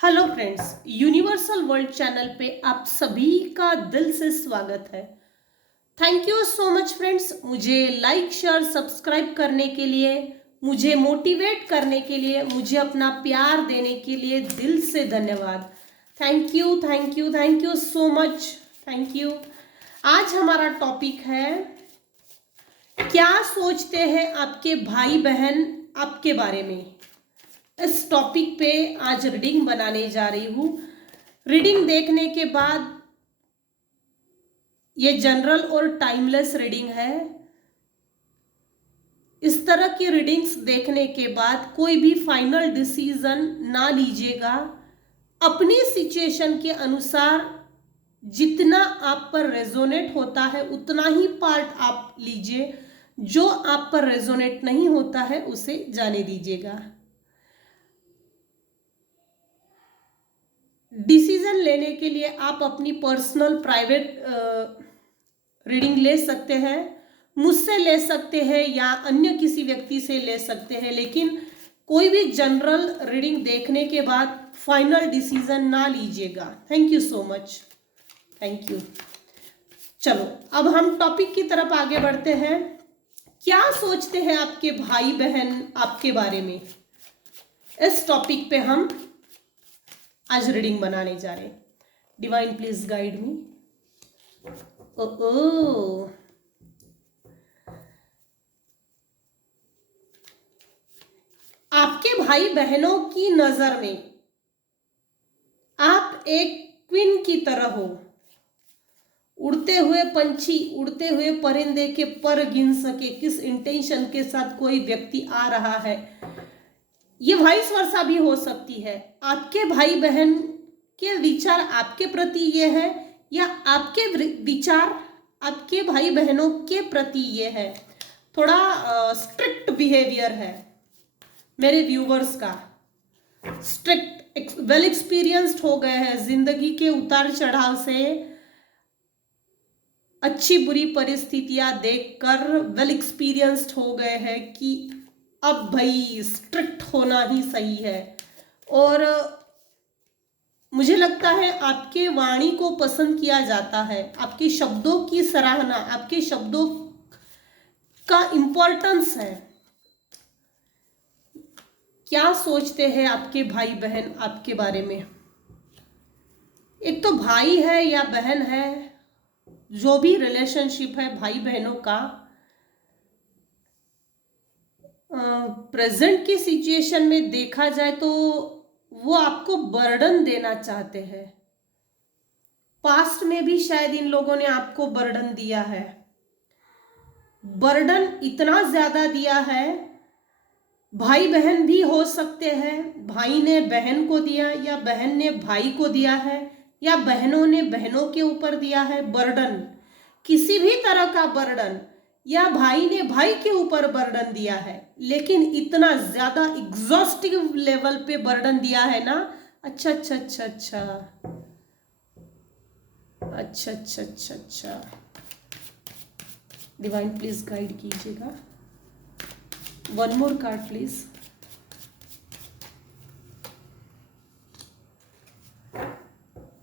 Hello friends, universal world channel पे आप सभी का दिल से स्वागत है। Thank you so much friends, मुझे लाइक शेयर सब्सक्राइब करने के लिए, मुझे मोटिवेट करने के लिए, मुझे अपना प्यार देने के लिए दिल से धन्यवाद। Thank you thank you thank you so much. Thank you. आज हमारा टॉपिक है, क्या सोचते हैं आपके भाई बहन आपके बारे में। इस टॉपिक पे आज रीडिंग बनाने जा रही हूँ। रीडिंग देखने के बाद, ये जनरल और टाइमलेस रीडिंग है। इस तरह की रीडिंग्स देखने के बाद कोई भी फाइनल डिसीजन ना लीजिएगा। अपनी सिचुएशन के अनुसार जितना आप पर रेजोनेट होता है उतना ही पार्ट आप लीजिए। जो आप पर रेजोनेट नहीं होता है उसे जाने दीजिएगा। डिसीजन लेने के लिए आप अपनी पर्सनल प्राइवेट रीडिंग ले सकते हैं, मुझसे ले सकते हैं या अन्य किसी व्यक्ति से ले सकते हैं, लेकिन कोई भी जनरल रीडिंग देखने के बाद फाइनल डिसीजन ना लीजिएगा। Thank you so much. Thank you. चलो अब हम टॉपिक की तरफ आगे बढ़ते हैं। क्या सोचते हैं आपके भाई बहन आपके बारे में, इस टॉपिक पे हम आज रीडिंग बनाने जा रहे हैं। Divine please guide me. ओ आपके भाई बहनों की नजर में आप एक क्वीन की तरह हो। उड़ते हुए पंछी, उड़ते हुए परिंदे के पर गिन सके किस इंटेंशन के साथ कोई व्यक्ति आ रहा है। ये वाइस वर्सा भी हो सकती है। आपके भाई बहन के विचार आपके प्रति ये है, या आपके विचार आपके भाई बहनों के प्रति ये है। थोड़ा स्ट्रिक्ट बिहेवियर है मेरे व्यूवर्स का। स्ट्रिक्ट, वेल एक्सपीरियंस्ड हो गए हैं जिंदगी के उतार चढ़ाव से, अच्छी बुरी परिस्थितियां देखकर वेल एक्सपीरियंस्ड हो गए हैं कि अब भाई स्ट्रिक्ट होना ही सही है। और मुझे लगता है आपके वाणी को पसंद किया जाता है, आपके शब्दों की सराहना, आपके शब्दों का इंपॉर्टेंस है। क्या सोचते हैं आपके भाई बहन आपके बारे में। एक तो भाई है या बहन है, जो भी रिलेशनशिप है भाई बहनों का, प्रेजेंट की सिचुएशन में देखा जाए तो वो आपको बर्डन देना चाहते हैं। पास्ट में भी शायद इन लोगों ने आपको बर्डन दिया है। बर्डन इतना ज्यादा दिया है, भाई बहन भी हो सकते हैं, भाई ने बहन को दिया या बहन ने भाई को दिया है, या बहनों ने बहनों के ऊपर दिया है बर्डन। किसी भी तरह का बर्डन, या भाई ने भाई के ऊपर बर्डन दिया है, लेकिन इतना ज्यादा एग्जॉस्टिव लेवल पे बर्डन दिया है ना। अच्छा अच्छा अच्छा अच्छा अच्छा अच्छा अच्छा अच्छा। डिवाइन प्लीज गाइड कीजिएगा। One more card please.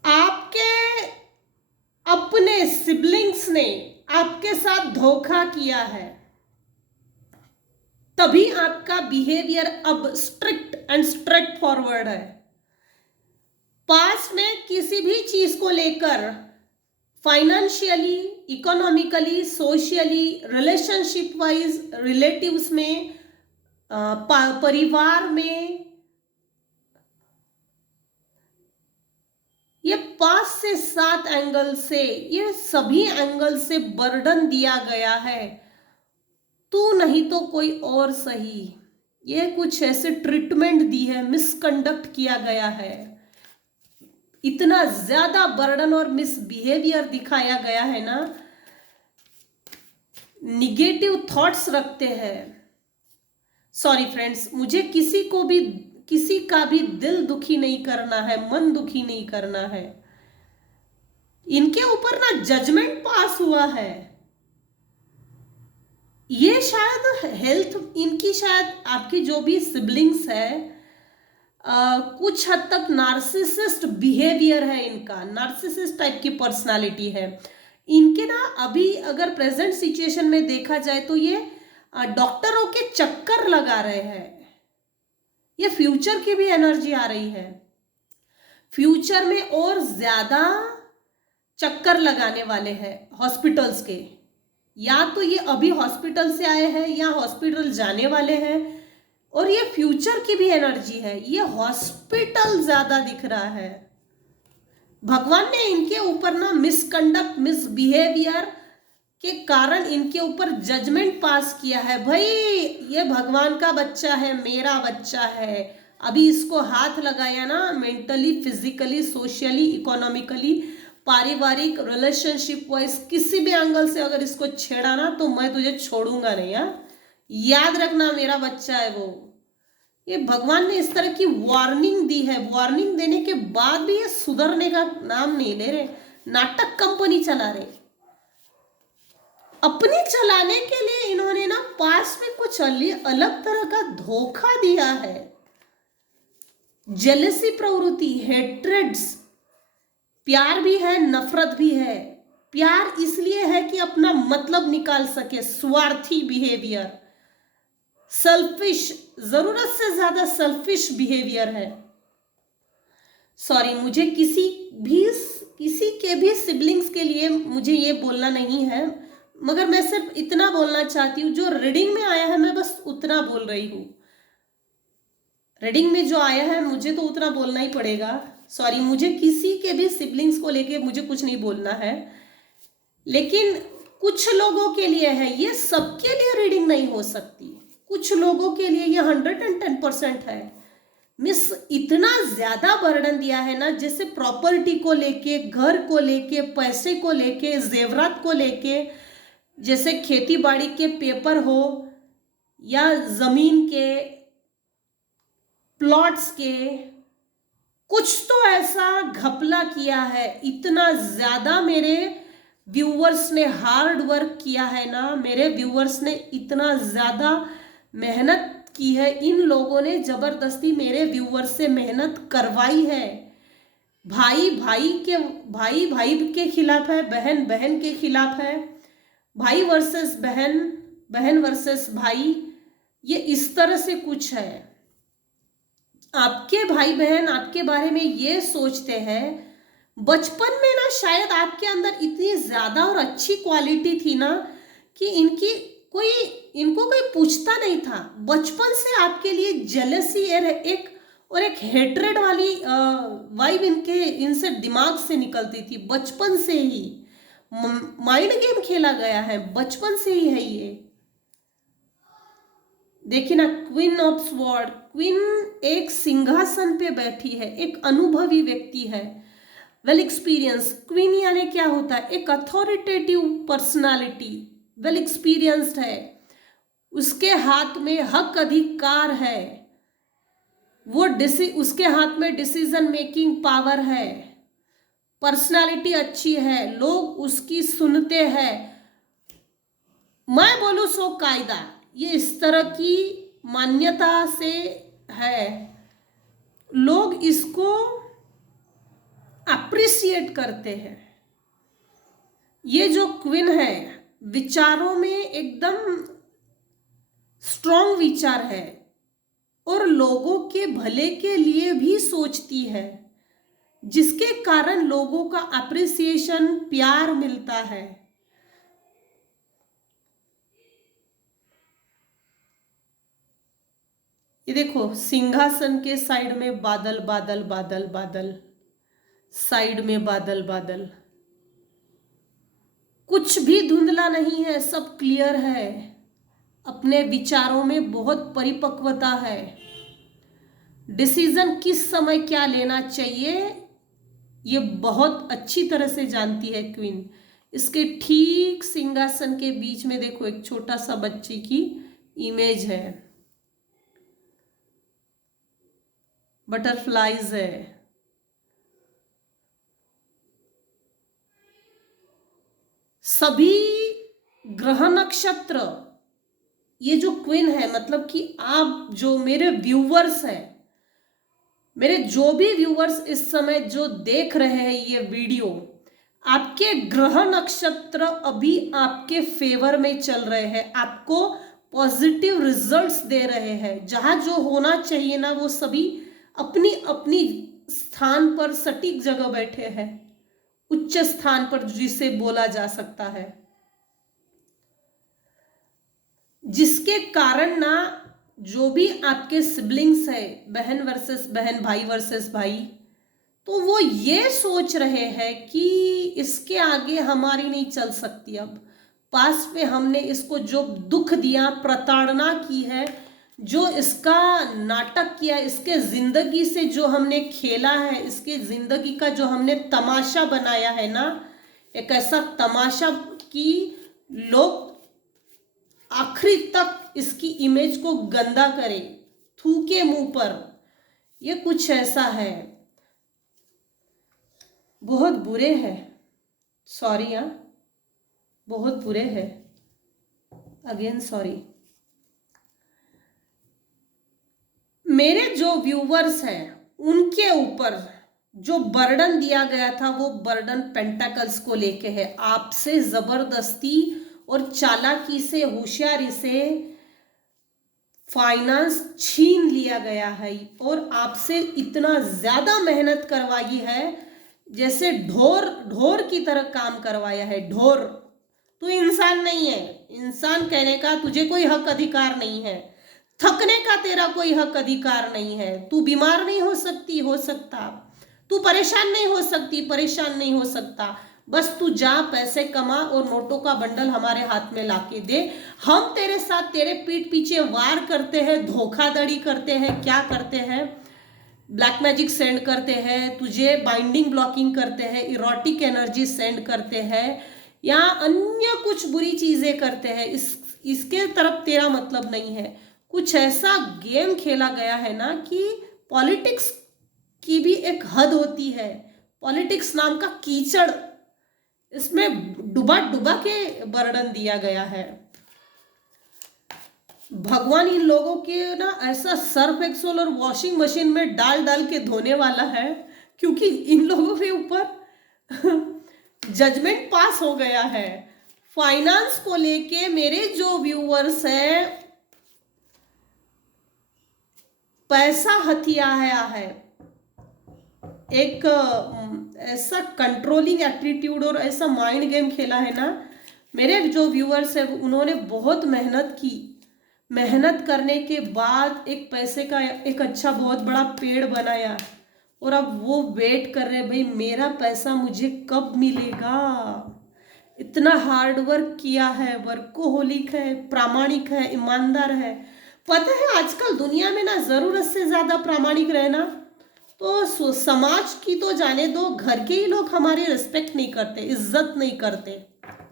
आपके अपने सिबलिंग्स ने आपके साथ धोखा किया है, तभी आपका बिहेवियर अब स्ट्रिक्ट एंड स्ट्रेट फॉरवर्ड है। पास्ट में किसी भी चीज को लेकर financially, economically, socially, relationship wise, relatives में, परिवार में, ये 5 से 7 एंगल से, ये सभी एंगल से बर्डन दिया गया है। तू नहीं तो कोई और सही, ये कुछ ऐसे ट्रीटमेंट दी है, मिसकंडक्ट किया गया है। इतना ज्यादा बर्डन और मिसबिहेवियर दिखाया गया है ना, निगेटिव थॉट्स रखते हैं। सॉरी फ्रेंड्स, मुझे किसी का भी दिल दुखी नहीं करना है, मन दुखी नहीं करना है। इनके ऊपर ना जजमेंट पास हुआ है। ये शायद हेल्थ इनकी, शायद आपकी जो भी सिबलिंग्स है, कुछ हद तक नार्सिसिस्ट बिहेवियर है इनका, नार्सिसिस्ट टाइप की पर्सनालिटी है इनके ना। अभी अगर प्रेजेंट सिचुएशन में देखा जाए तो ये डॉक्टरों के चक्कर लगा रहे हैं। ये फ्यूचर की भी एनर्जी आ रही है, फ्यूचर में और ज्यादा चक्कर लगाने वाले हैं हॉस्पिटल्स के। या तो ये अभी हॉस्पिटल से आए हैं या हॉस्पिटल जाने वाले हैं, और ये फ्यूचर की भी एनर्जी है। ये हॉस्पिटल ज्यादा दिख रहा है। भगवान ने इनके ऊपर ना मिसकंडक्ट, मिसबिहेवियर के कारण इनके ऊपर जजमेंट पास किया है। भाई ये भगवान का बच्चा है, मेरा बच्चा है, अभी इसको हाथ लगाया ना, मेंटली, फिजिकली, सोशली, इकोनॉमिकली, पारिवारिक, रिलेशनशिप वाइज किसी भी एंगल से अगर इसको छेड़ा ना तो मैं तुझे छोड़ूंगा नहीं। याद रखना मेरा बच्चा है वो। ये भगवान ने इस तरह की वार्निंग दी है। वार्निंग देने के बाद भी ये सुधरने का नाम नहीं ले रहे, नाटक कंपनी चला रहे। अपनी चलाने के लिए इन्होंने ना पास में कुछ अलग तरह का धोखा दिया है। जेलसी प्रवृत्ति, हेट्रेड्स, प्यार भी है, नफरत भी है। प्यार इसलिए है कि अपना मतलब निकाल सके, स्वार्थी बिहेवियर, सेल्फिश, जरूरत से ज्यादा सेल्फिश बिहेवियर है। सॉरी, मुझे किसी के भी सिबलिंग्स के लिए मुझे ये बोलना नहीं है, मगर मैं सिर्फ इतना बोलना चाहती हूँ, जो रीडिंग में आया है मैं बस उतना बोल रही हूँ। रीडिंग में जो आया है मुझे तो उतना बोलना ही पड़ेगा। सॉरी, मुझे किसी के भी सिबलिंग्स को लेके मुझे कुछ नहीं बोलना है, लेकिन कुछ लोगों के लिए है, ये सबके लिए रीडिंग नहीं हो सकती। कुछ लोगों के लिए ये 110% है। मिस इतना ज्यादा बर्डन दिया है ना, जैसे प्रॉपर्टी को लेके, घर को लेके, पैसे को लेके, जेवरात को लेके, जैसे खेती बाड़ी के पेपर हो या जमीन के, प्लॉट्स के, कुछ तो ऐसा घपला किया है। इतना ज्यादा मेरे व्यूअर्स ने हार्ड वर्क किया है ना, मेरे व्यूअर्स ने इतना ज्यादा मेहनत की है। इन लोगों ने जबरदस्ती मेरे व्यूअर्स से मेहनत करवाई है। भाई भाई के खिलाफ है, बहन बहन के खिलाफ है, भाई वर्सेस बहन, बहन वर्सेस भाई, ये इस तरह से कुछ है। आपके भाई बहन आपके बारे में ये सोचते हैं। बचपन में ना शायद आपके अंदर इतनी ज्यादा और अच्छी क्वालिटी थी ना कि इनको कोई पूछता नहीं था। बचपन से आपके लिए जेलसी और एक हेट्रेड वाली वाइब इनसे दिमाग से निकलती थी। बचपन से ही माइंड गेम खेला गया है, बचपन से ही है ये। देखिए ना, क्वीन ऑफ स्वॉर्ड, क्वीन एक सिंहासन पे बैठी है, एक अनुभवी व्यक्ति है, वेल एक्सपीरियंस। क्वीन यानी क्या होता है? एक अथॉरिटेटिव पर्सनालिटी, वेल एक्सपीरियंस्ड है, उसके हाथ में हक अधिकार है, उसके हाथ में डिसीजन मेकिंग पावर है, पर्सनालिटी अच्छी है, लोग उसकी सुनते हैं, मैं बोलूं सो कायदा, ये इस तरह की मान्यता से है। लोग इसको अप्रिशिएट करते हैं। ये जो क्वीन है विचारों में एकदम स्ट्रॉन्ग विचार है और लोगों के भले के लिए भी सोचती है, जिसके कारण लोगों का अप्रिसिएशन, प्यार मिलता है। ये देखो, सिंहासन के साइड में बादल बादल बादल बादल, साइड में बादल बादल, कुछ भी धुंधला नहीं है, सब क्लियर है। अपने विचारों में बहुत परिपक्वता है। डिसीजन किस समय क्या लेना चाहिए ये बहुत अच्छी तरह से जानती है क्वीन। इसके ठीक सिंहासन के बीच में देखो एक छोटा सा बच्चे की इमेज है, बटरफ्लाइज है। सभी ग्रह नक्षत्र, ये जो क्वीन है, मतलब कि आप जो मेरे व्यूवर्स हैं, मेरे जो भी व्यूअर्स इस समय जो देख रहे हैं ये वीडियो, आपके ग्रह नक्षत्र अभी आपके फेवर में चल रहे हैं, आपको पॉजिटिव रिजल्ट्स दे रहे हैं। जहां जो होना चाहिए ना वो सभी अपनी अपनी स्थान पर सटीक जगह बैठे हैं, उच्च स्थान पर जिसे बोला जा सकता है, जिसके कारण ना जो भी आपके सिबलिंग्स है, बहन वर्सेस बहन, भाई वर्सेस भाई, तो वो ये सोच रहे हैं कि इसके आगे हमारी नहीं चल सकती। अब पास्ट में हमने इसको जो दुख दिया, प्रताड़ना की है, जो इसका नाटक किया, इसके जिंदगी से जो हमने खेला है, इसके जिंदगी का जो हमने तमाशा बनाया है ना, एक ऐसा तमाशा कि लोग आखिरी तक इसकी इमेज को गंदा करे, थूके मुंह पर, ये कुछ ऐसा है, बहुत बुरे हैं। सॉरी, बहुत बुरे हैं, अगेन सॉरी। मेरे जो व्यूवर्स हैं उनके ऊपर जो बर्डन दिया गया था वो बर्डन पेंटाकल्स को लेके है। आपसे जबरदस्ती और चालाकी से, होशियारी से फाइनेंस छीन लिया गया है और आपसे इतना ज्यादा मेहनत करवाई है, जैसे ढोर की तरह काम करवाया है। ढोर, तू इंसान नहीं है। इंसान कहने का तुझे कोई हक अधिकार नहीं है, थकने का तेरा कोई हक अधिकार नहीं है। तू बीमार नहीं हो सकती, हो सकता, तू परेशान नहीं हो सकती, परेशान नहीं हो सकता। बस तू जा, पैसे कमा और नोटों का बंडल हमारे हाथ में लाके दे। हम तेरे साथ, तेरे पीठ पीछे वार करते हैं, धोखाधड़ी करते हैं, क्या करते हैं, ब्लैक मैजिक सेंड करते हैं, तुझे बाइंडिंग ब्लॉकिंग करते हैं, इरोटिक एनर्जी सेंड करते हैं, या अन्य कुछ बुरी चीजें करते हैं। इसके तरफ तेरा मतलब नहीं है। कुछ ऐसा गेम खेला गया है ना कि पॉलिटिक्स की भी एक हद होती है। पॉलिटिक्स नाम का कीचड़, इसमें डुबा डुबा के बर्डन दिया गया है। भगवान इन लोगों के ना ऐसा सर्फ एक्सेल और वॉशिंग मशीन में डाल डाल के धोने वाला है, क्योंकि इन लोगों के ऊपर जजमेंट पास हो गया है। फाइनेंस को लेके मेरे जो व्यूअर्स हैं, पैसा हथियाया है, एक ऐसा कंट्रोलिंग एटीट्यूड और ऐसा माइंड गेम खेला है ना। मेरे जो व्यूअर्स है उन्होंने बहुत मेहनत की, मेहनत करने के बाद एक पैसे का एक अच्छा बहुत बड़ा पेड़ बनाया, और अब वो वेट कर रहे, भाई मेरा पैसा मुझे कब मिलेगा। इतना हार्ड वर्क किया है, वर्कोहोलिक है, प्रामाणिक है, ईमानदार है। पता है आजकल दुनिया में ना जरूरत से ज्यादा प्रामाणिक रहना, तो समाज की तो जाने दो, घर के ही लोग हमारी रिस्पेक्ट नहीं करते, इज्जत नहीं करते।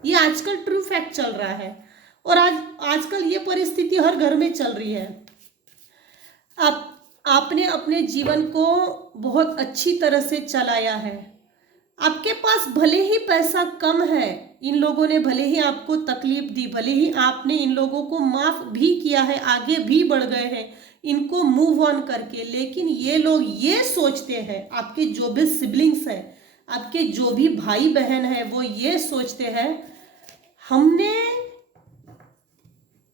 ये आजकल ट्रू फैक्ट चल रहा है, और आजकल ये परिस्थिति हर घर में चल रही है। आपने अपने जीवन को बहुत अच्छी तरह से चलाया है। आपके पास भले ही पैसा कम है, इन लोगों ने भले ही आपको तकलीफ दी, भले ही आपने इन लोगों को माफ भी किया है, आगे भी बढ़ गए हैं इनको मूव ऑन करके, लेकिन ये लोग ये सोचते हैं, आपके जो भी सिबलिंग्स हैं, आपके जो भी भाई बहन हैं, वो ये सोचते हैं हमने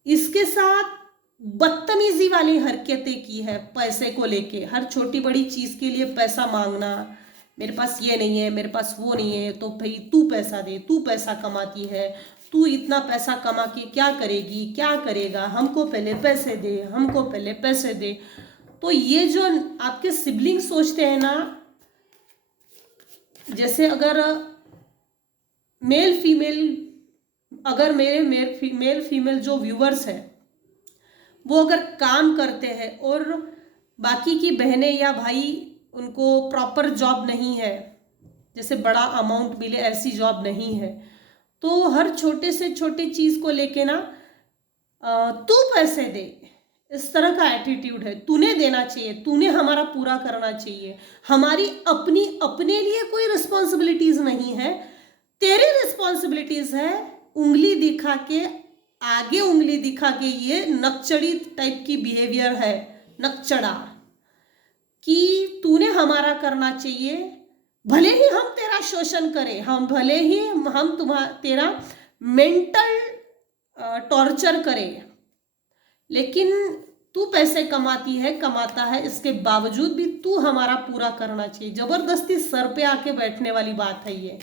इसके साथ बदतमीजी वाली हरकतें की है। पैसे को लेके हर छोटी बड़ी चीज के लिए पैसा मांगना, मेरे पास ये नहीं है, मेरे पास वो नहीं है, तो भाई तू पैसा दे, तू पैसा कमाती है, तू इतना पैसा कमा के क्या करेगी, क्या करेगा, हमको पहले पैसे दे, हमको पहले पैसे दे। तो ये जो आपके सिबलिंग सोचते हैं ना, जैसे अगर मेल फीमेल, अगर मेरे मेल फीमेल जो व्यूअर्स हैं वो अगर काम करते हैं और बाकी की बहनें या भाई उनको प्रॉपर जॉब नहीं है, जैसे बड़ा अमाउंट मिले ऐसी जॉब नहीं है, तो हर छोटे से छोटे चीज को लेके ना तू पैसे दे, इस तरह का एटीट्यूड है। तूने देना चाहिए, तूने हमारा पूरा करना चाहिए, हमारी अपनी अपने लिए कोई रिस्पॉन्सिबिलिटीज नहीं है, तेरी रिस्पॉन्सिबिलिटीज है। उंगली दिखा के, आगे उंगली दिखा के, ये नकचड़ी टाइप की बिहेवियर है, नकचड़ा। कि तूने हमारा करना चाहिए, भले ही हम तेरा शोषण करें, हम भले ही हम तेरा मेंटल टॉर्चर करें, लेकिन तू पैसे कमाता है, इसके बावजूद भी तू हमारा पूरा करना चाहिए। जबरदस्ती सर पे आके बैठने वाली बात है ये।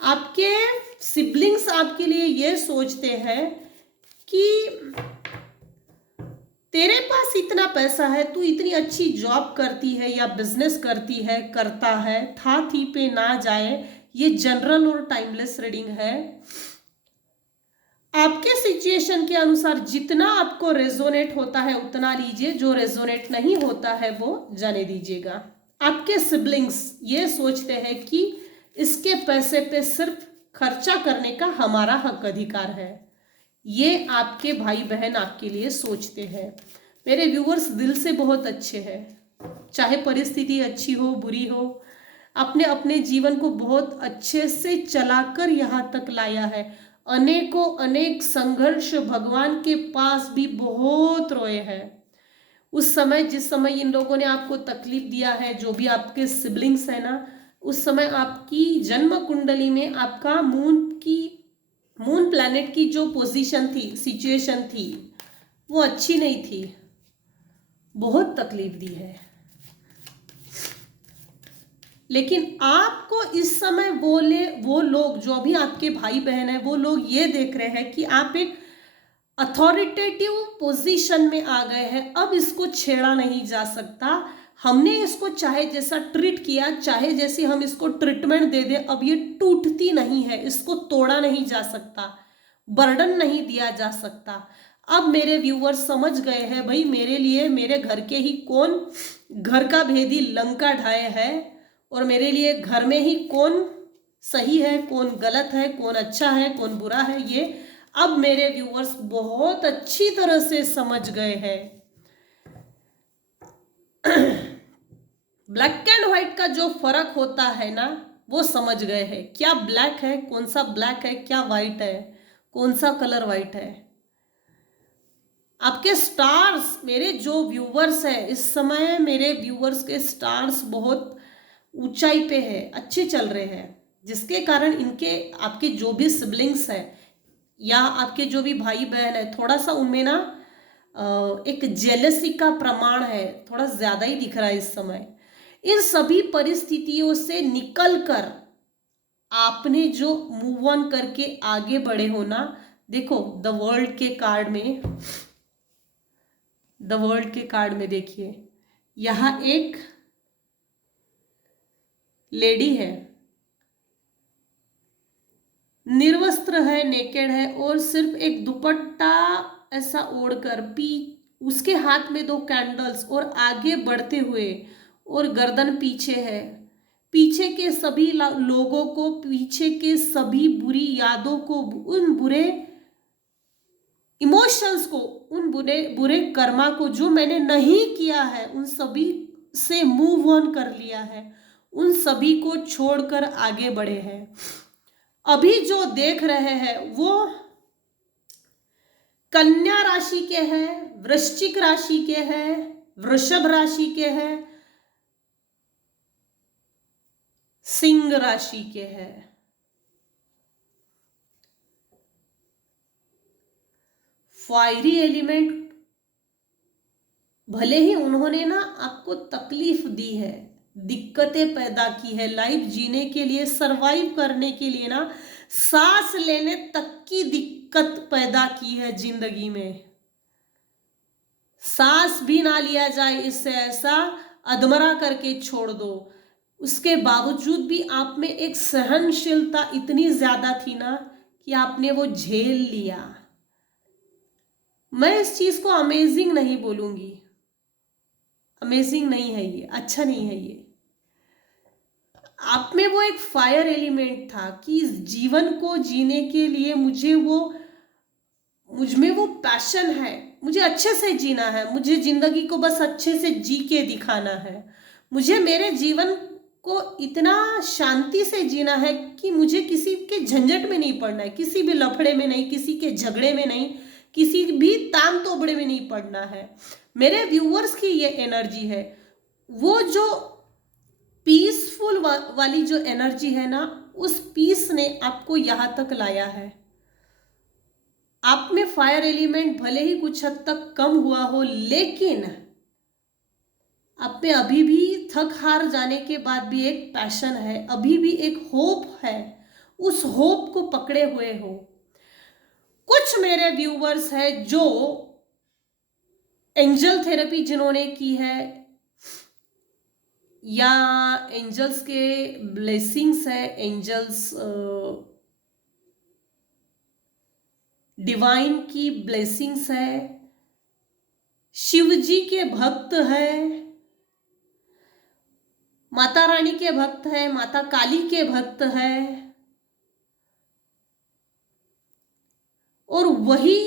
आपके सिबलिंग्स आपके लिए ये सोचते हैं कि तेरे पास इतना पैसा है, तू इतनी अच्छी जॉब करती है या बिजनेस करता है, था थी पे ना जाए। ये जनरल और टाइमलेस रीडिंग है। आपके सिचुएशन के अनुसार जितना आपको रेजोनेट होता है उतना लीजिए, जो रेजोनेट नहीं होता है वो जाने दीजिएगा। आपके सिबलिंग्स ये सोचते हैं कि इसके पैसे पे सिर्फ खर्चा करने का हमारा हक अधिकार है। ये आपके भाई बहन आपके लिए सोचते हैं। मेरे व्यूअर्स दिल से बहुत अच्छे हैं, चाहे परिस्थिति अच्छी हो बुरी हो, आपने अपने जीवन को बहुत अच्छे से चलाकर यहाँ तक लाया है। अनेकों अनेक संघर्ष, भगवान के पास भी बहुत रोए हैं। उस समय जिस समय इन लोगों ने आपको तकलीफ दिया है, जो भी आपके सिबलिंग्स है ना, उस समय आपकी जन्म कुंडली में आपका मून प्लैनेट की जो पोजीशन थी, सिचुएशन थी, वो अच्छी नहीं थी, बहुत तकलीफ दी है। लेकिन आपको इस समय वो लोग जो भी आपके भाई बहन है, वो लोग ये देख रहे हैं कि आप एक अथॉरिटेटिव पोजीशन में आ गए हैं। अब इसको छेड़ा नहीं जा सकता। हमने इसको चाहे जैसा ट्रीट किया, चाहे जैसी हम इसको ट्रीटमेंट दे दें, अब ये टूटती नहीं है, इसको तोड़ा नहीं जा सकता, बर्डन नहीं दिया जा सकता। अब मेरे व्यूअर्स समझ गए हैं भाई, मेरे लिए मेरे घर के ही कौन घर का भेदी लंका ढाए है, और मेरे लिए घर में ही कौन सही है, कौन गलत है, कौन अच्छा है, कौन बुरा है, ये अब मेरे व्यूअर्स बहुत अच्छी तरह से समझ गए हैं। ब्लैक एंड व्हाइट का जो फर्क होता है ना, वो समझ गए हैं। क्या ब्लैक है, कौन सा ब्लैक है, क्या व्हाइट है, कौन सा कलर व्हाइट है। आपके स्टार्स, मेरे जो व्यूवर्स हैं इस समय, मेरे व्यूवर्स के स्टार्स बहुत ऊंचाई पे है, अच्छे चल रहे हैं, जिसके कारण आपके जो भी सिबलिंग्स हैं या आपके जो भी भाई बहन है, थोड़ा सा उनमें ना एक जेलसी का प्रमाण है, थोड़ा ज्यादा ही दिख रहा है इस समय। इन सभी परिस्थितियों से निकलकर आपने जो मूव ऑन करके आगे बढ़े हो ना, देखो द वर्ल्ड के कार्ड में देखिए, यहां एक लेडी है, निर्वस्त्र है, नेकेड है, और सिर्फ एक दुपट्टा ऐसा ओढ़कर उसके हाथ में 2 कैंडल्स, और आगे बढ़ते हुए, और गर्दन पीछे है। पीछे के सभी लोगों को, पीछे के सभी बुरी यादों को, उन बुरे इमोशंस को, उन बुरे कर्मा को जो मैंने नहीं किया है, उन सभी से मूव ऑन कर लिया है, उन सभी को छोड़कर आगे बढ़े हैं। अभी जो देख रहे हैं वो कन्या राशि के हैं, वृश्चिक राशि के हैं, वृषभ राशि के हैं, सिंह राशि के हैं। फायरी एलिमेंट, भले ही उन्होंने ना आपको तकलीफ दी है, दिक्कतें पैदा की है, लाइफ जीने के लिए, सरवाइव करने के लिए ना, सांस लेने तक की दिक्कत पैदा की है जिंदगी में। सांस भी ना लिया जाए, इससे ऐसा अधमरा करके छोड़ दो। उसके बावजूद भी आप में एक सहनशीलता इतनी ज्यादा थी ना कि आपने वो झेल लिया। मैं इस चीज को अमेजिंग नहीं बोलूंगी, अमेजिंग नहीं है ये, अच्छा नहीं है ये। आप में वो एक फायर एलिमेंट था कि इस जीवन को जीने के लिए मुझ में वो पैशन है, मुझे अच्छे से जीना है, मुझे जिंदगी को बस अच्छे से जी के दिखाना है, मुझे मेरे जीवन को इतना शांति से जीना है कि मुझे किसी के झंझट में नहीं पड़ना है, किसी भी लफड़े में नहीं, किसी के झगड़े में नहीं, किसी भी ताम तोबड़े में नहीं पड़ना है। मेरे व्यूअर्स की ये एनर्जी है। वो जो पीसफुल वाली जो एनर्जी है ना, उस पीस ने आपको यहां तक लाया है। आप में फायर एलिमेंट भले ही कुछ हद तक कम हुआ हो, लेकिन आप में अभी भी थक हार जाने के बाद भी एक पैशन है, अभी भी एक होप है, उस होप को पकड़े हुए हो। कुछ मेरे व्यूवर्स है जो एंजल थेरेपी जिन्होंने की है, या एंजल्स के ब्लेसिंग्स है, एंजल्स डिवाइन की ब्लेसिंग्स है, शिव जी के भक्त है, माता रानी के भक्त है, माता काली के भक्त है, और वही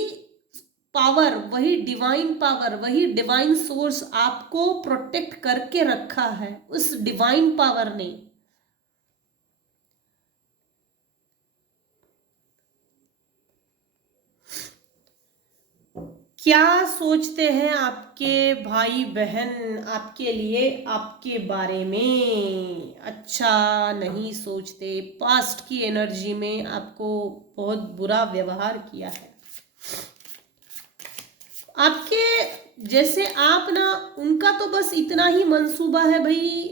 पावर, वही डिवाइन पावर, वही डिवाइन सोर्स आपको प्रोटेक्ट करके रखा है, उस डिवाइन पावर ने। क्या सोचते हैं आपके भाई बहन आपके लिए, आपके बारे में? अच्छा नहीं सोचते, पास्ट की एनर्जी में आपको बहुत बुरा व्यवहार किया है। आपके जैसे आप ना, उनका तो बस इतना ही मंसूबा है भाई,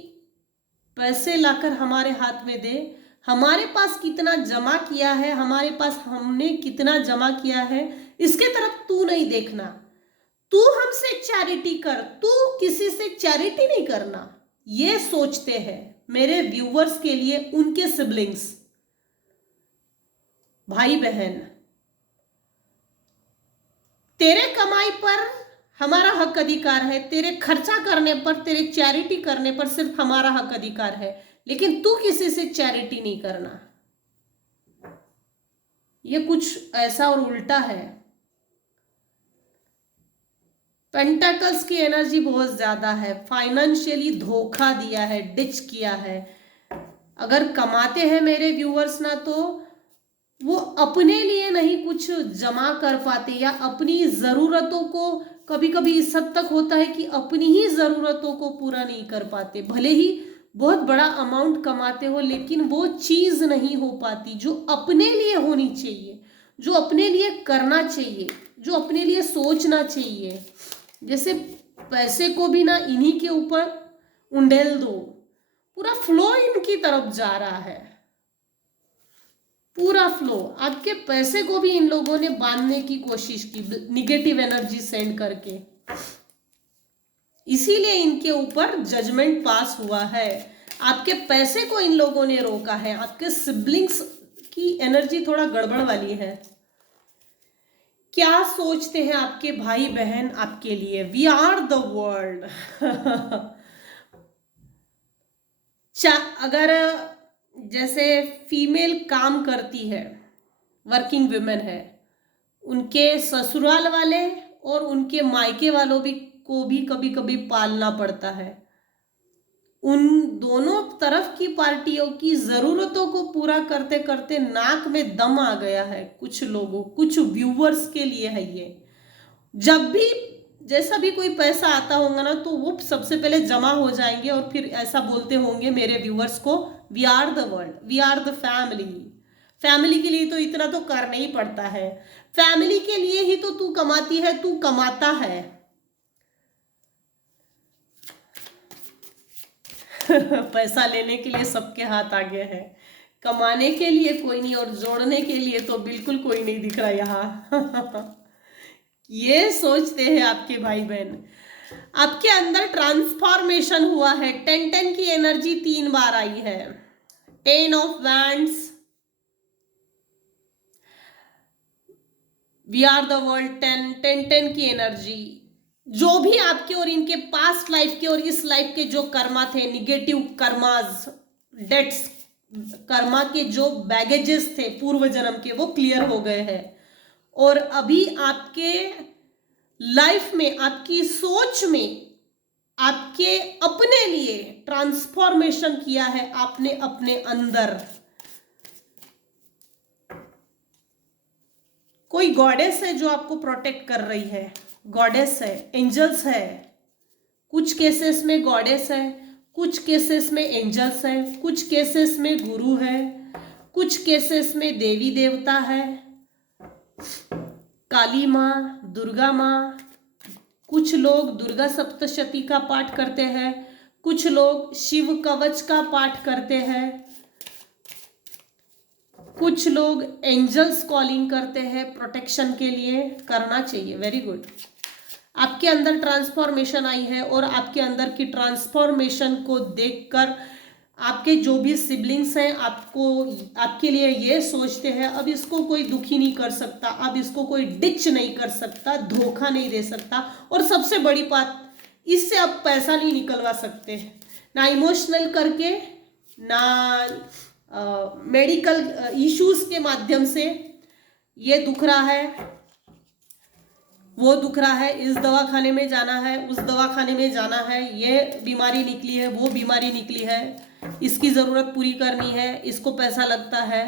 पैसे लाकर हमारे हाथ में दे, हमारे पास कितना जमा किया है, हमारे पास हमने कितना जमा किया है, इसके तरफ तू नहीं देखना, तू हमसे चैरिटी कर, तू किसी से चैरिटी नहीं करना। ये सोचते हैं मेरे व्यूवर्स के लिए, उनके सिबलिंग्स, भाई बहन। तेरे कमाई पर हमारा हक अधिकार है, तेरे खर्चा करने पर, तेरे चैरिटी करने पर सिर्फ हमारा हक अधिकार है, लेकिन तू किसी से चैरिटी नहीं करना। ये कुछ ऐसा और उल्टा है। पेंटाकल्स की एनर्जी बहुत ज्यादा है, फाइनेंशियली धोखा दिया है, डिच किया है। अगर कमाते हैं मेरे व्यूअर्स ना, तो वो अपने लिए नहीं कुछ जमा कर पाते, या अपनी जरूरतों को, कभी कभी इस हद तक होता है कि अपनी ही जरूरतों को पूरा नहीं कर पाते, भले ही बहुत बड़ा अमाउंट कमाते हो, लेकिन वो चीज नहीं हो पाती जो अपने लिए होनी चाहिए, जो अपने लिए करना चाहिए, जो अपने लिए सोचना चाहिए। जैसे पैसे को भी ना इन्हीं के ऊपर उंडेल दो, पूरा फ्लो इनकी तरफ जा रहा है, पूरा फ्लो। आपके पैसे को भी इन लोगों ने बांधने की कोशिश की, निगेटिव एनर्जी सेंड करके, इसीलिए इनके ऊपर जजमेंट पास हुआ है। आपके पैसे को इन लोगों ने रोका है। आपके सिबलिंग्स की एनर्जी थोड़ा गड़बड़ वाली है। क्या सोचते हैं आपके भाई बहन आपके लिए? We are the world. अगर जैसे फीमेल काम करती है, वर्किंग वुमेन है, उनके ससुराल वाले और उनके मायके वालों भी को भी कभी कभी पालना पड़ता है। उन दोनों तरफ की पार्टियों की जरूरतों को पूरा करते करते नाक में दम आ गया है कुछ लोगों, कुछ व्यूवर्स के लिए है ये। जब भी जैसा भी कोई पैसा आता होगा ना, तो वो सबसे पहले जमा हो जाएंगे और फिर ऐसा बोलते होंगे मेरे व्यूवर्स को, we are the world, we are the family. Family के लिए तो इतना तो करना ही पड़ता है, फैमिली के लिए ही तो तू कमाती है, तू कमाता है। पैसा लेने के लिए सबके हाथ आगे है, कमाने के लिए कोई नहीं, और जोड़ने के लिए तो बिल्कुल कोई नहीं दिख रहा यहाँ। ये सोचते हैं आपके भाई बहन। आपके अंदर ट्रांसफॉर्मेशन हुआ है। 10-10 की एनर्जी 3 बार आई है। 10 of wands, we are the world, 10-10-10 की एनर्जी। जो भी आपके और इनके पास्ट लाइफ के और इस लाइफ के जो कर्मा थे, निगेटिव कर्मास, डेट्स, कर्मा के जो बैगेजेस थे पूर्व जन्म के, वो क्लियर हो गए हैं। और अभी आपके लाइफ में, आपकी सोच में, आपके अपने लिए ट्रांसफॉर्मेशन किया है आपने अपने अंदर। कोई गॉडेस है जो आपको प्रोटेक्ट कर रही है, गॉडेस है, एंजल्स है, कुछ केसेस में गॉडेस है, कुछ केसेस में एंजल्स है, कुछ केसेस में गुरु है, कुछ केसेस में देवी देवता है, काली माँ, दुर्गा माँ। कुछ लोग दुर्गा सप्तशती का पाठ करते हैं, कुछ लोग शिव कवच का पाठ करते हैं, कुछ लोग एंजल्स कॉलिंग करते हैं प्रोटेक्शन के लिए। करना चाहिए, वेरी गुड। आपके अंदर ट्रांसफॉर्मेशन आई है और आपके अंदर की ट्रांसफॉर्मेशन को देखकर आपके जो भी सिबलिंग्स हैं आपके लिए ये सोचते हैं अब इसको कोई दुखी नहीं कर सकता, अब इसको कोई डिच नहीं कर सकता, धोखा नहीं दे सकता, और सबसे बड़ी बात, इससे अब पैसा नहीं निकलवा सकते, ना इमोशनल करके, ना मेडिकल इश्यूज के माध्यम से। ये दुख रहा है, वो दुख रहा है, इस दवाखाने में जाना है, उस दवाखाने में जाना है, ये बीमारी निकली है, वो बीमारी निकली है, इसकी ज़रूरत पूरी करनी है, इसको पैसा लगता है।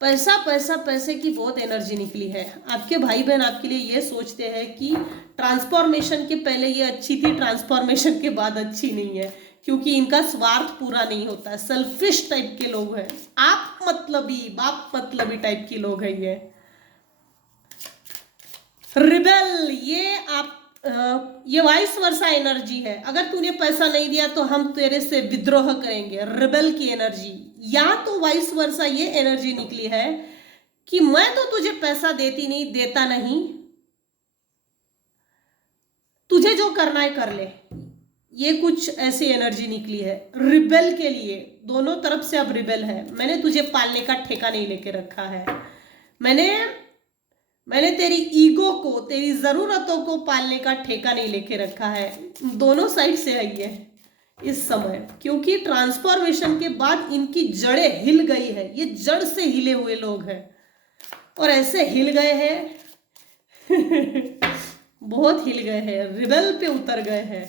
पैसा पैसा पैसे की बहुत एनर्जी निकली है। आपके भाई बहन आपके लिए ये सोचते हैं कि ट्रांसफॉर्मेशन के पहले ये अच्छी थी, ट्रांसफॉर्मेशन के बाद अच्छी नहीं है, क्योंकि इनका स्वार्थ पूरा नहीं होता। सेल्फिश टाइप के लोग हैं, आप मतलबी, बाप मतलबी टाइप के लोग हैं ये। रिबेल, ये वाइस वर्सा एनर्जी है। अगर तूने पैसा नहीं दिया तो हम तेरे से विद्रोह करेंगे, रिबेल की एनर्जी। या तो वाइस वर्सा ये एनर्जी निकली है कि मैं तो तुझे पैसा देता नहीं, तुझे जो करना है कर ले। ये कुछ ऐसी एनर्जी निकली है रिबेल के लिए। दोनों तरफ से अब रिबेल है। मैंने तुझे पालने का ठेका नहीं लेके रखा है, मैंने तेरी ईगो को, तेरी जरूरतों को पालने का ठेका नहीं लेके रखा है। दोनों साइड से है ये इस समय, क्योंकि ट्रांसफॉर्मेशन के बाद इनकी जड़ें हिल गई है। ये जड़ से हिले हुए लोग हैं और ऐसे हिल गए हैं बहुत हिल गए हैं, रिबेल पे उतर गए हैं।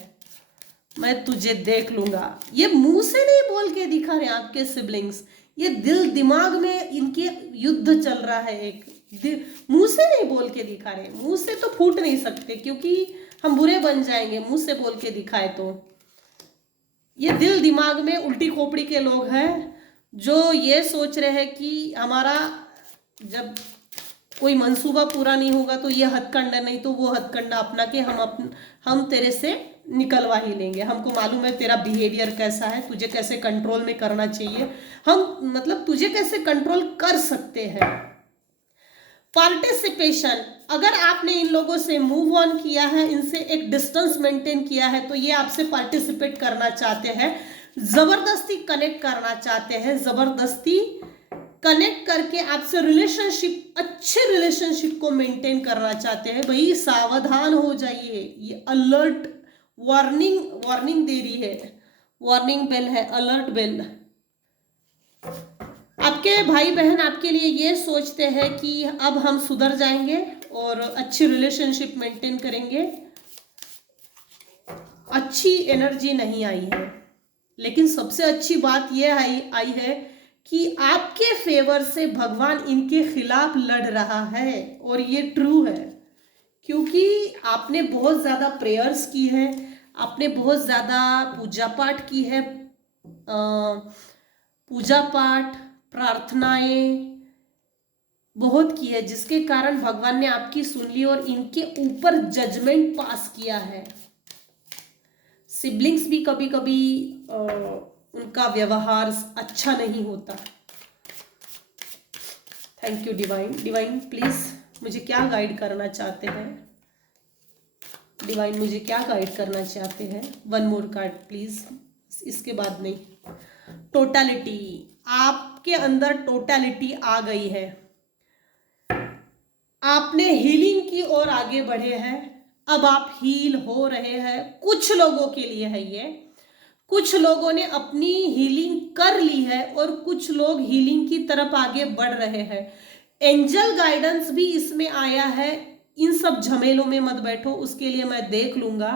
मैं तुझे देख लूंगा, ये मुंह से नहीं बोल के दिखा रहे आपके सिबलिंग्स, ये दिल दिमाग में इनके युद्ध चल रहा है। एक मुंह से नहीं बोल के दिखा रहे, मुंह से तो फूट नहीं सकते क्योंकि हम बुरे बन जाएंगे मुंह से बोल के दिखाए तो। ये दिल दिमाग में उल्टी खोपड़ी के लोग हैं जो ये सोच रहे हैं कि हमारा जब कोई मंसूबा पूरा नहीं होगा तो ये हथकंडा नहीं तो वो हथकंडा अपना के हम तेरे से निकलवा ही लेंगे। हमको मालूम है तेरा बिहेवियर कैसा है, तुझे कैसे कंट्रोल में करना चाहिए, हम मतलब तुझे कैसे कंट्रोल कर सकते हैं। पार्टिसिपेशन, अगर आपने इन लोगों से मूव ऑन किया है, इनसे एक डिस्टेंस मेंटेन किया है, तो ये आपसे पार्टिसिपेट करना चाहते हैं, जबरदस्ती कनेक्ट करना चाहते हैं, जबरदस्ती कनेक्ट करके आपसे रिलेशनशिप, अच्छे रिलेशनशिप को मेंटेन करना चाहते हैं। भाई सावधान हो जाइए, ये अलर्ट वार्निंग दे रही है, वार्निंग बेल है, अलर्ट बेल। आपके भाई बहन आपके लिए ये सोचते हैं कि अब हम सुधर जाएंगे और अच्छी रिलेशनशिप मेंटेन करेंगे। अच्छी एनर्जी नहीं आई है, लेकिन सबसे अच्छी बात यह आई है कि आपके फेवर से भगवान इनके खिलाफ लड़ रहा है। और ये ट्रू है, क्योंकि आपने बहुत ज़्यादा प्रेयर्स की है, आपने बहुत ज़्यादा पूजा पाठ की है, पूजा पाठ प्रार्थनाएं बहुत की है, जिसके कारण भगवान ने आपकी सुन ली और इनके ऊपर जजमेंट पास किया है। सिबलिंग्स भी कभी कभी उनका व्यवहार अच्छा नहीं होता। थैंक यू डिवाइन प्लीज मुझे क्या गाइड करना चाहते हैं, डिवाइन मुझे क्या गाइड करना चाहते हैं। वन मोर कार्ड प्लीज, इसके बाद नहीं। टोटलिटी, आपके अंदर टोटलिटी आ गई है, आपने हीलिंग की ओर आगे बढ़े हैं, अब आप हील हो रहे हैं। कुछ लोगों के लिए है ये, कुछ लोगों ने अपनी हीलिंग कर ली है और कुछ लोग हीलिंग की तरफ आगे बढ़ रहे हैं। एंजल गाइडेंस भी इसमें आया है। इन सब झमेलों में मत बैठो, उसके लिए मैं देख लूंगा।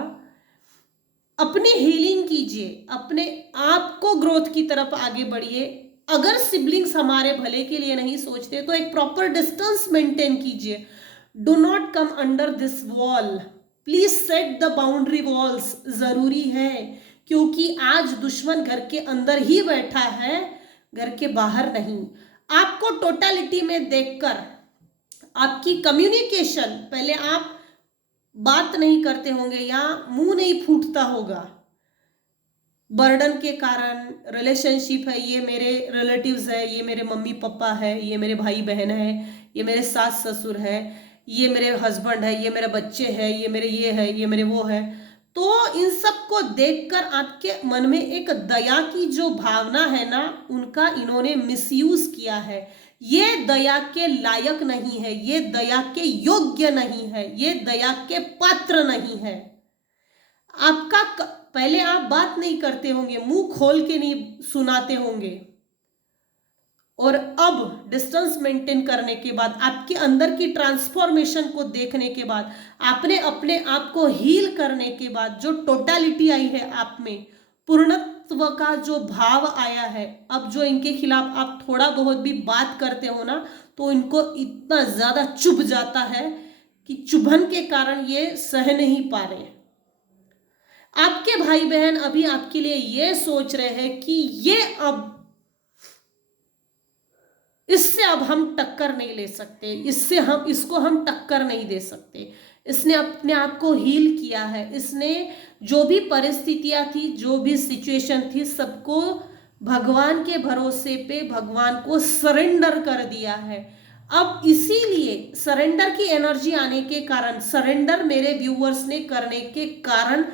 अपनी हीलिंग कीजिए, अपने आप को ग्रोथ की तरफ आगे बढ़िए। अगर सिबलिंग्स हमारे भले के लिए नहीं सोचते तो एक प्रॉपर डिस्टेंस मेंटेन कीजिए। Do not come under this wall. Please set the boundary walls, जरूरी है, क्योंकि आज दुश्मन घर के अंदर ही बैठा है, घर के बाहर नहीं। आपको टोटलिटी में देखकर आपकी कम्युनिकेशन, पहले आप बात नहीं करते होंगे या मुंह नहीं फूटता होगा, बर्डन के कारण, रिलेशनशिप है, ये मेरे रिलेटिव्स है, ये मेरे मम्मी पापा है, ये मेरे भाई बहन है, ये मेरे सास ससुर है, ये मेरे हस्बैंड है, ये मेरे बच्चे हैं, ये मेरे ये है, ये मेरे वो है। तो इन सब को देखकर आपके मन में एक दया की जो भावना है ना, उनका इन्होंने मिसयूज किया है। ये दया के लायक नहीं है, ये दया के योग्य नहीं है, ये दया के पात्र नहीं है। आपका पहले आप बात नहीं करते होंगे, मुंह खोल के नहीं सुनाते होंगे, और अब डिस्टेंस मेंटेन करने के बाद, आपके अंदर की ट्रांसफॉर्मेशन को देखने के बाद, आपने अपने आप को हील करने के बाद जो टोटलिटी आई है आप में, पूर्णत्व का जो भाव आया है, अब जो इनके खिलाफ आप थोड़ा बहुत भी बात करते हो ना, तो इनको इतना ज्यादा चुभ जाता है कि चुभन के कारण ये सह नहीं पा रहे। आपके भाई बहन अभी आपके लिए ये सोच रहे हैं कि ये अब इससे अब हम टक्कर नहीं ले सकते, इसको हम टक्कर नहीं दे सकते। इसने अपने आप को हील किया है, इसने जो भी परिस्थितियां थी, जो भी सिचुएशन थी, सबको भगवान के भरोसे पे भगवान को सरेंडर कर दिया है। अब इसीलिए सरेंडर की एनर्जी आने के कारण, सरेंडर मेरे व्यूअर्स ने करने के कारण,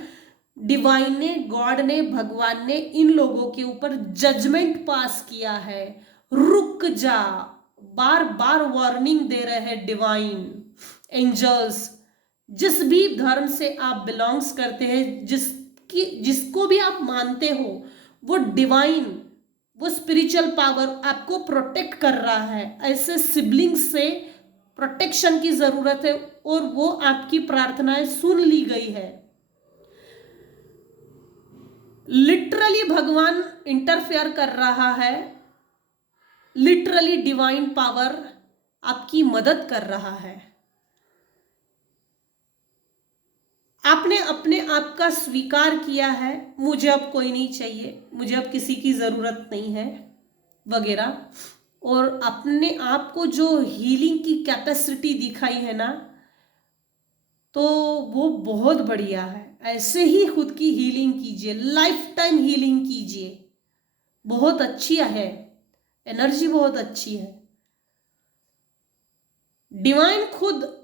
डिवाइन ने, गॉड ने, भगवान ने इन लोगों के ऊपर जजमेंट पास किया है। रुक जा, बार बार वार्निंग दे रहे हैं डिवाइन एंजल्स। जिस भी धर्म से आप बिलोंग्स करते हैं, जिसको भी आप मानते हो, वो डिवाइन, वो स्पिरिचुअल पावर आपको प्रोटेक्ट कर रहा है। ऐसे सिबलिंग्स से प्रोटेक्शन की जरूरत है, और वो आपकी प्रार्थनाएं सुन ली गई है। लिटरली भगवान इंटरफेयर कर रहा है, लिटरली डिवाइन पावर आपकी मदद कर रहा है। आपने अपने आप का स्वीकार किया है, मुझे अब कोई नहीं चाहिए, मुझे अब किसी की जरूरत नहीं है वगैरह, और अपने आप को जो हीलिंग की कैपेसिटी दिखाई है ना, तो वो बहुत बढ़िया है। ऐसे ही खुद की हीलिंग कीजिए, लाइफ टाइम हीलिंग कीजिए, बहुत अच्छी है, एनर्जी बहुत अच्छी है। डिवाइन खुद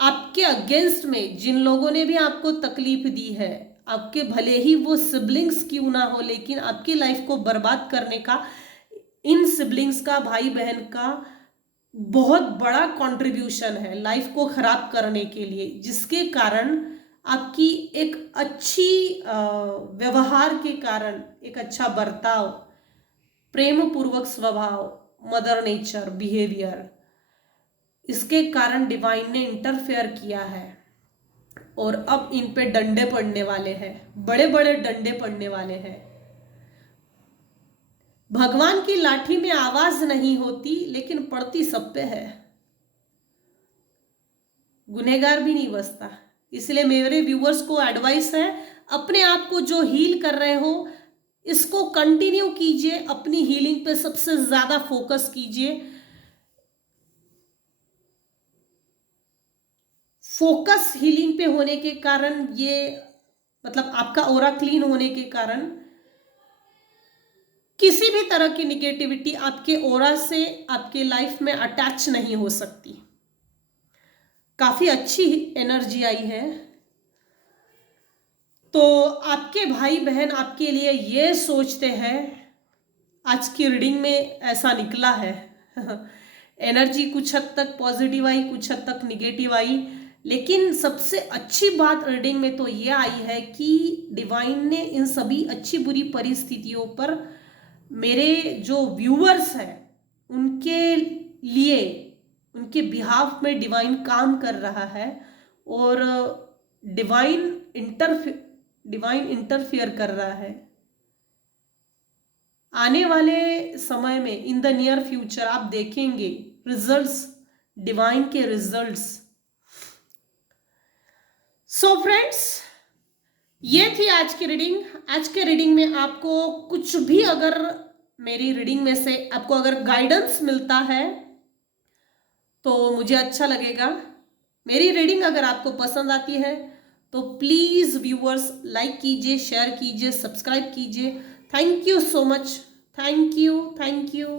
आपके अगेंस्ट में जिन लोगों ने भी आपको तकलीफ दी है, आपके भले ही वो सिबलिंग्स क्यों ना हो, लेकिन आपकी लाइफ को बर्बाद करने का इन सिबलिंग्स का, भाई बहन का बहुत बड़ा कंट्रीब्यूशन है लाइफ को खराब करने के लिए, जिसके कारण आपकी एक अच्छी व्यवहार के कारण, एक अच्छा बर्ताव, प्रेम पूर्वक स्वभाव, मदर नेचर बिहेवियर, इसके कारण डिवाइन ने इंटरफेयर किया है। और अब इन पे डंडे पड़ने वाले हैं, बड़े बड़े डंडे पड़ने वाले हैं। भगवान की लाठी में आवाज नहीं होती, लेकिन पड़ती सब पे है, गुनहगार भी नहीं बचता। इसलिए मेरे व्यूअर्स को एडवाइस है, अपने आप को जो हील कर रहे हो, इसको कंटिन्यू कीजिए, अपनी हीलिंग पे सबसे ज्यादा फोकस कीजिए। फोकस हीलिंग पे होने के कारण, ये मतलब आपका ऑरा क्लीन होने के कारण, किसी भी तरह की निगेटिविटी आपके ऑरा से, आपके लाइफ में अटैच नहीं हो सकती। काफी अच्छी एनर्जी आई है। तो आपके भाई बहन आपके लिए ये सोचते हैं, आज की रीडिंग में ऐसा निकला है एनर्जी कुछ हद तक पॉजिटिव आई, कुछ हद तक निगेटिव आई, लेकिन सबसे अच्छी बात रीडिंग में तो ये आई है कि डिवाइन ने इन सभी अच्छी बुरी परिस्थितियों पर मेरे जो व्यूअर्स हैं उनके लिए, उनके बिहाफ में डिवाइन काम कर रहा है, और डिवाइन इंटरफियर कर रहा है। आने वाले समय में, इन द नियर फ्यूचर, आप देखेंगे रिजल्ट्स, डिवाइन के रिजल्ट्स। सो फ्रेंड्स, ये थी आज की रीडिंग। आज के रीडिंग में आपको कुछ भी अगर मेरी रीडिंग में से आपको अगर गाइडेंस मिलता है तो मुझे अच्छा लगेगा। मेरी रीडिंग अगर आपको पसंद आती है तो प्लीज व्यूअर्स लाइक कीजिए, शेयर कीजिए, सब्सक्राइब कीजिए। Thank you so much. Thank you.